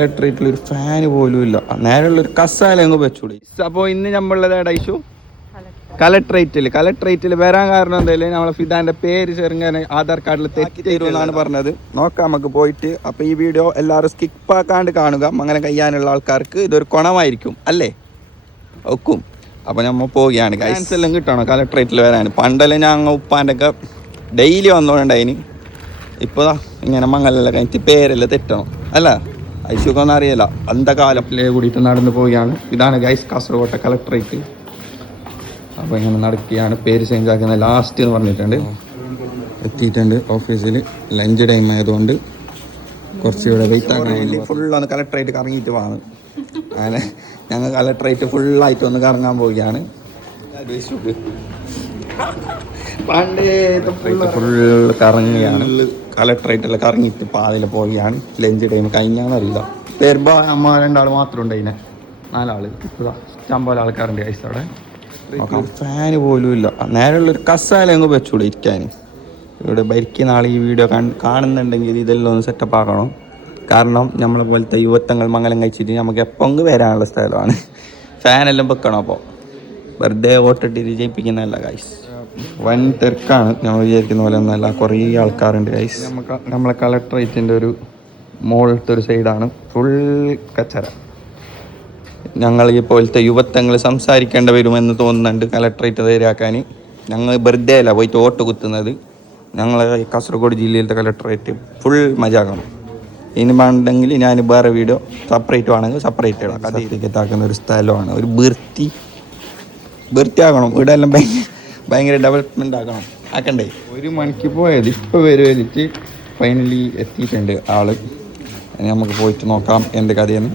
ഇലക്ട്രിക്കിൽ ഒരു ഫാന് പോലും ഇല്ല, നേരെയുള്ള ഒരു കസാല അങ്ങ് വെച്ചൂടി. അപ്പോൾ ഇന്ന് നമ്മളുള്ളത് ഇഷ്യൂ കലക്ട്രേറ്റിൽ വരാൻ കാരണം എന്തായാലും നമ്മളെ ഫിദാന്റെ പേര് ചെറുങ്ങനെ ആധാർ കാർഡിൽ തെറ്റി തരുമെന്നാണ് പറഞ്ഞത്. നോക്കാം നമുക്ക് പോയിട്ട്. അപ്പോൾ ഈ വീഡിയോ എല്ലാവരും സ്കിപ്പാക്കാണ്ട് കാണുക. അങ്ങനെ കഴിയാനുള്ള ആൾക്കാർക്ക് ഇതൊരു ഗുണമായിരിക്കും അല്ലേ, ഒക്കും. അപ്പോൾ നമ്മൾ പോവുകയാണ്. ഗൈസ് എല്ലാം കിട്ടണം കലക്ട്രേറ്റിൽ വരാൻ. പണ്ടെല്ലാം ഞങ്ങൾ ഉപ്പാൻ്റെ ഒക്കെ ഡെയിലി വന്നോണ്ടായിന്. ഇപ്പോൾ ഇങ്ങനെ മംഗലെല്ലാം കഴിഞ്ഞിട്ട് പേരെല്ലാം തെറ്റണം അല്ല, ഐശുക്കൊന്നും അറിയില്ല. അന്ധകാലത്തിലേ കൂടിയിട്ട് നടന്നു പോവുകയാണ്. ഇതാണ് ഗൈസ് കാസർഗോട്ടെ കലക്ട്രേറ്റ്. അപ്പോൾ ഇങ്ങനെ നടക്കുകയാണ്. പേര് ചേഞ്ച് ആക്കുന്ന ലാസ്റ്റ് എന്ന് പറഞ്ഞിട്ടുണ്ട്. എത്തിയിട്ടുണ്ട് ഓഫീസിൽ. ലഞ്ച് ടൈം ആയതുകൊണ്ട് കുറച്ച് ഇവിടെ വെയിറ്റ് ആക്കണം. ഫുള്ളൊന്ന് കലക്ട്രേറ്റ് കറങ്ങിയിട്ട് പോകാണ്. അങ്ങനെ ഞങ്ങൾ കലക്ട്രേറ്റ് ഫുള്ളായിട്ട് ഒന്ന് കറങ്ങാൻ പോവുകയാണ്. ഫുള്ള് കറങ്ങുകയാണ്. കലക്ട്രേറ്റെല്ലാം കറങ്ങിയിട്ട് പാതിൽ പോവുകയാണ്. ലഞ്ച് ടൈം കഴിഞ്ഞാന്നറിയില്ല. വരുമ്പോൾ അമ്മ രണ്ടാൾ മാത്രം ഉണ്ട്. അതിനെ 4 ആൾ. ഇഷ്ടം പോലെ ആൾക്കാരുണ്ട് ഗൈസ് അവിടെ. ഫാന് പോലും ഇല്ല, നേരെയുള്ളൊരു കസാല അങ്ങ് വെച്ചൂടെ ഇരിക്കാൻ. ഇവിടെ ഭരിക്കുന്ന ആൾ ഈ വീഡിയോ കാണുന്നുണ്ടെങ്കിൽ ഇതെല്ലാം ഒന്ന് സെറ്റപ്പ് ആക്കണം. കാരണം നമ്മളെ പോലത്തെ യുവത്വങ്ങൾ മംഗലം കഴിച്ചിട്ട് നമുക്ക് എപ്പോൾ വരാനുള്ള സ്ഥലമാണ്. ഫാനെല്ലാം വെക്കണം. അപ്പോൾ വെറുതെ വോട്ടിട്ട് ജയിപ്പിക്കുന്നതല്ല ഗൈസ്. വൻ തിരക്കാണ്. നമ്മൾ വിചാരിക്കുന്ന പോലെ ഒന്നല്ല, കുറേ ആൾക്കാരുണ്ട് ഗൈസ്. നമ്മളെ കലക്ട്രേറ്റിൻ്റെ ഒരു മുകളിലത്തെ ഒരു സൈഡാണ് ഫുൾ കച്ചറ. ഞങ്ങൾ ഈ പോലത്തെ യുവത്വങ്ങൾ സംസാരിക്കേണ്ടി വരുമെന്ന് തോന്നുന്നുണ്ട് കലക്ട്രേറ്റ് നേരെയാക്കാൻ. ഞങ്ങൾ വെറുതെ അല്ല പോയിട്ട് വോട്ട് കുത്തുന്നത്. ഞങ്ങൾ കാസർഗോഡ് ജില്ലയിലത്തെ കലക്ട്രേറ്റ് ഫുൾ മജാക്കണം. ഇനി വേണ്ടെങ്കിൽ ഞാൻ വേറെ വീഡിയോ സെപ്പറേറ്റ് ആണെങ്കിൽ സെപ്പറേറ്റ് ഇടാം. സർട്ടിഫിക്കറ്റ് ആക്കുന്ന ഒരു സ്ഥലമാണ്. ഒരു വൃത്തിയാക്കണം. ഇവിടെ എല്ലാം ഭയങ്കര ഡെവലപ്മെൻ്റ് ആക്കണ്ടേ. 1 മണിക്ക് പോയത് ഇപ്പോൾ വരുവരിച്ച് ഫൈനലി എത്തിയിട്ടുണ്ട് ആള്. നമുക്ക് പോയിട്ട് നോക്കാം എന്ത് കഥയെന്ന്.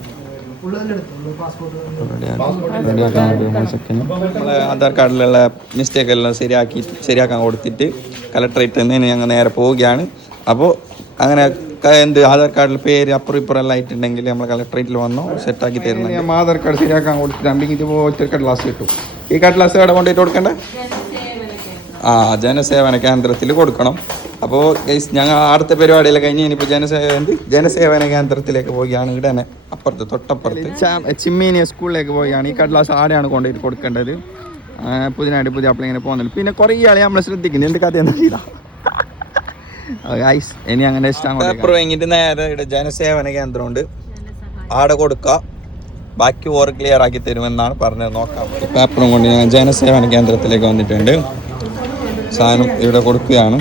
നമ്മളെ ആധാർ കാർഡിലുള്ള മിസ്റ്റേക്കെല്ലാം ശരിയാക്കാൻ കൊടുത്തിട്ട് കലക്ട്രേറ്റിൽ നിന്ന് ഞങ്ങൾ നേരെ പോവുകയാണ്. അപ്പോൾ അങ്ങനെ എന്ത് ആധാർ കാർഡിൽ പേര് അപ്പുറം ഇപ്പുറം എല്ലാം ആയിട്ടുണ്ടെങ്കിൽ നമ്മൾ കലക്ട്രേറ്റിൽ വന്നോ സെറ്റാക്കി തരുന്നത്. നമ്മൾ ആധാർ കാർഡ് ശരിയാക്കാൻ കൊടുത്തിട്ടുണ്ടെങ്കിൽ ഇത് ഒറ്റ കടലാസ് കിട്ടും. ഈ കടലാസ് എവിടെ കൊണ്ടുപോയിട്ട് കൊടുക്കണ്ടേ? ജനസേവന കേന്ദ്രത്തിൽ കൊടുക്കണം. അപ്പോൾ ഗൈസ് ഞങ്ങൾ അടുത്ത പരിപാടിയെല്ലാം കഴിഞ്ഞ് ഇനിയിപ്പോൾ ജനസേവന കേന്ദ്രത്തിലേക്ക് പോവുകയാണ്. ഇവിടെ തന്നെ അപ്പുറത്ത് തൊട്ടപ്പുറത്ത് ചിമ്മീനിയ സ്കൂളിലേക്ക് പോവുകയാണ്. ഈ കടലാസ് ആടെയാണ് കൊണ്ടുപോയിട്ട് കൊടുക്കേണ്ടത്. പുതിയ ആപ്പിൾ ഇങ്ങനെ പോകുന്നുണ്ട്. പിന്നെ കുറേ ആളെ നമ്മൾ ശ്രദ്ധിക്കുന്നത് എന്ത് കഥ എന്നറിയില്ല ഗൈസ്. ഇനി അങ്ങനെ പേപ്പർ വാങ്ങിയിട്ട് നേരെ ഇവിടെ ജനസേവന കേന്ദ്രമുണ്ട്, ആടെ കൊടുക്കുക. ബാക്കി ഓർ ക്ലിയർ ആക്കി തരുമെന്നാണ് പറഞ്ഞത്. നോക്കാം. പേപ്പറും കൊണ്ട് ഞാൻ ജനസേവന കേന്ദ്രത്തിലേക്ക് വന്നിട്ടുണ്ട്. സാധനം ഇവിടെ കൊടുക്കുകയാണ്.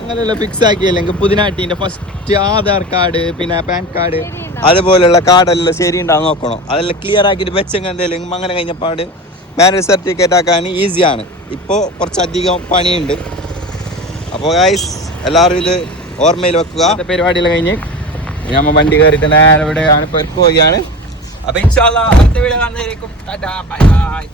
അങ്ങനെയെല്ലാം ഫിക്സ് ആക്കിയില്ലെങ്കിൽ പുതിനാട്ടിൻ്റെ ഫസ്റ്റ് ആധാർ കാർഡ് പിന്നെ പാൻ കാർഡ് അതുപോലെയുള്ള കാർഡെല്ലാം ശരി ഉണ്ടാകും നോക്കണം. അതെല്ലാം ക്ലിയർ ആക്കിയിട്ട് വെച്ചെങ്കിൽ എന്തെങ്കിലും അങ്ങനെ കഴിഞ്ഞപ്പാട് മാരേജ് സർട്ടിഫിക്കറ്റ് ആക്കാൻ ഈസിയാണ്. ഇപ്പോൾ കുറച്ചധികം പണിയുണ്ട്. അപ്പോൾ ഗൈസ് എല്ലാവരും ഇത് ഓർമ്മയിൽ വെക്കുക. പരിപാടിയെല്ലാം കഴിഞ്ഞ് നമ്മൾ വണ്ടി കയറിയിട്ട് നേരെ ഇവിടെയാണ് പെർക്ക് പോവുകയാണ്. അപ്പോൾ ഇൻഷാ അല്ലാഹ് അടുത്ത വീഡിയോ കാണുന്നതായിരിക്കും. Tata bye by.